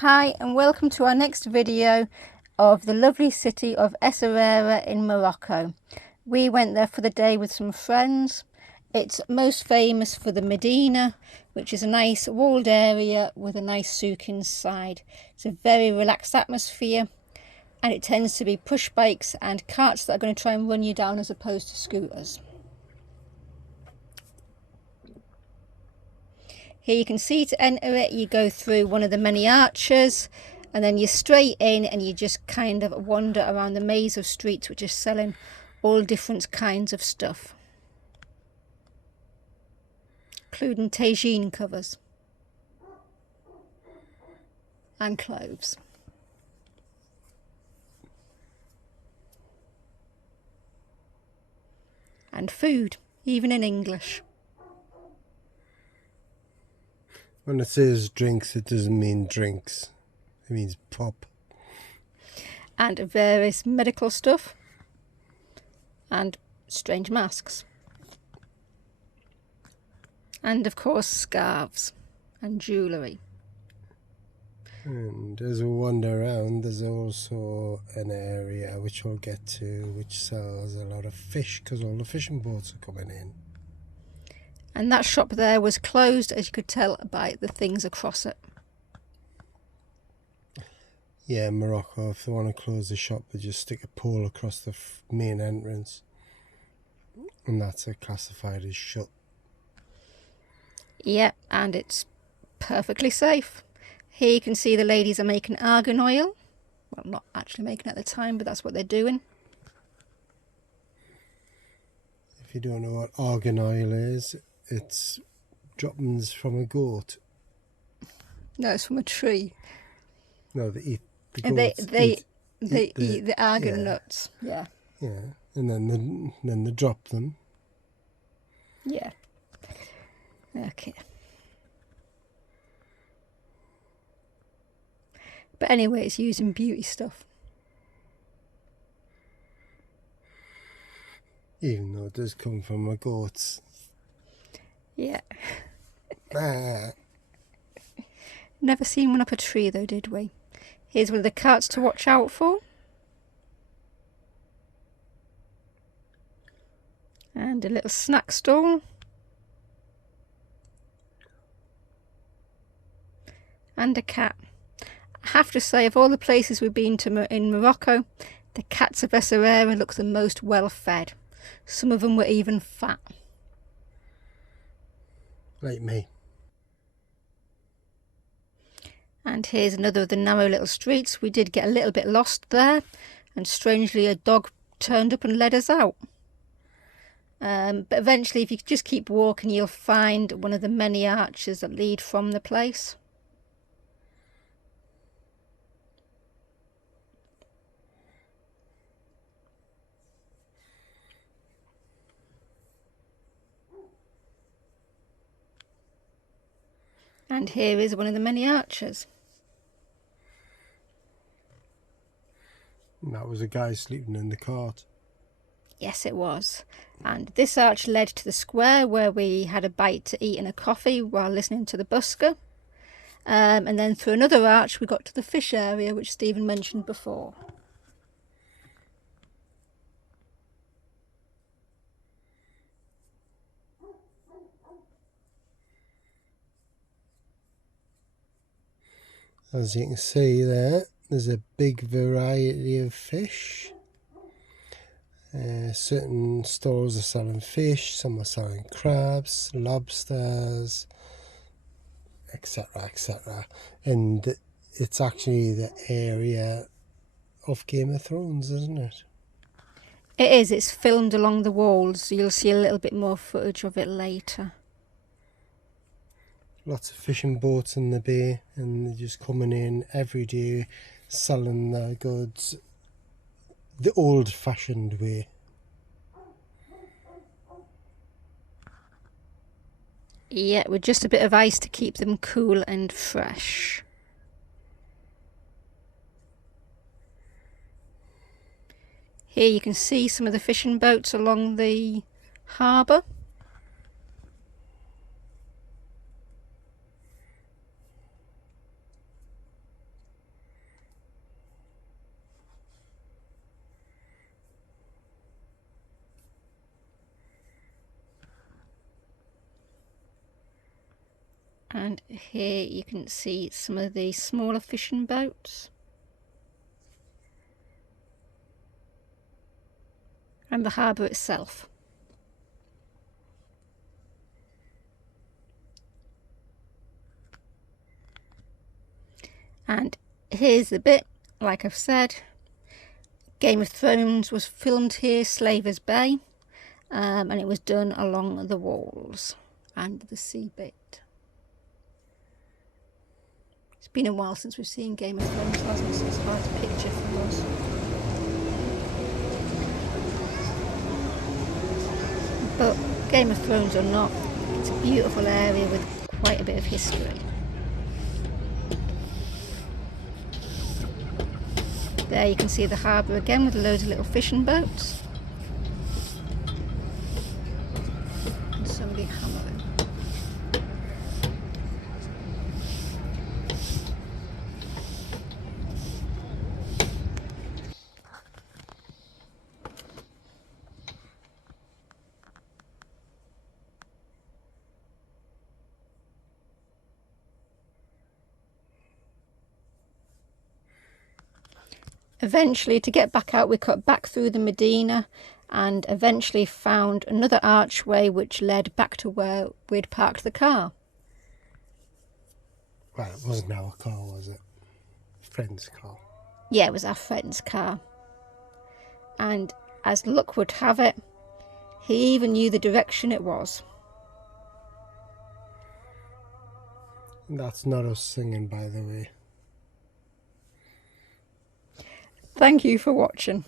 Hi and welcome to our next video of the lovely city of Essaouira in Morocco. We went there for the day with some friends. It's most famous for the Medina, which is a nice walled area with a nice souk inside. It's a very relaxed atmosphere and it tends to be push bikes and carts that are going to try and run you down as opposed to scooters. Here you can see to enter it, you go through one of the many arches and then you're straight in and you just kind of wander around the maze of streets which are selling all different kinds of stuff, including tagine covers and cloves. And food, even in English. When it says drinks, it doesn't mean drinks. It means pop. And various medical stuff. And strange masks. And of course scarves and jewellery. And as we wander around, there's also an area which we'll get to, which sells a lot of fish because all the fishing boats are coming in. And that shop there was closed, as you could tell by the things across it. Yeah, in Morocco, if they want to close the shop, they just stick a pole across the main entrance. And that's classified as shut. Yeah, and it's perfectly safe. Here you can see the ladies are making argan oil. Well, not actually making it at the time, but that's what they're doing. If you don't know what argan oil is, it's droppings from a goat. No, it's from a tree. No, they eat the And goats. they eat the argan yeah. nuts. Yeah. Yeah, and then they drop them. Yeah. Okay. But anyway, it's using beauty stuff. Even though it does come from a goat's. Yeah. Ah. Never seen one up a tree though, did we? Here's one of the carts to watch out for. And a little snack stall. And a cat. I have to say, of all the places we've been to in Morocco, the cats of Essaouira look the most well fed. Some of them were even fat. Like me. And here's another of the narrow little streets. We did get a little bit lost there, and strangely a dog turned up and led us out. But eventually, if you just keep walking, you'll find one of the many arches that lead from the place. And here is one of the many arches. And that was a guy sleeping in the cart. Yes, it was. And this arch led to the square where we had a bite to eat and a coffee while listening to the busker. And then through another arch we got to the fish area, which Stephen mentioned before. As you can see there's a big variety of fish. Certain stores are selling fish, some are selling crabs, lobsters, etc, etc. And it's actually the area of Game of Thrones, isn't it? It is, it's filmed along the walls, so you'll see a little bit more footage of it later. Lots of fishing boats in the bay, and they're just coming in every day selling their goods the old-fashioned way. Yeah, with just a bit of ice to keep them cool and fresh. Here you can see some of the fishing boats along the harbour. And here you can see some of the smaller fishing boats. And the harbour itself. And here's the bit, like I've said, Game of Thrones was filmed here, Slavers Bay, and it was done along the walls and the sea bit. It's been a while since we've seen Game of Thrones, hasn't it? So it's hard to picture for us. But Game of Thrones or not, it's a beautiful area with quite a bit of history. There you can see the harbour again with loads of little fishing boats. And somebody hammering. Eventually, to get back out, we cut back through the Medina and eventually found another archway which led back to where we'd parked the car. Well, it wasn't our car, was it? Friend's car. Yeah, it was our friend's car. And as luck would have it, he even knew the direction it was. And that's not us singing, by the way. Thank you for watching.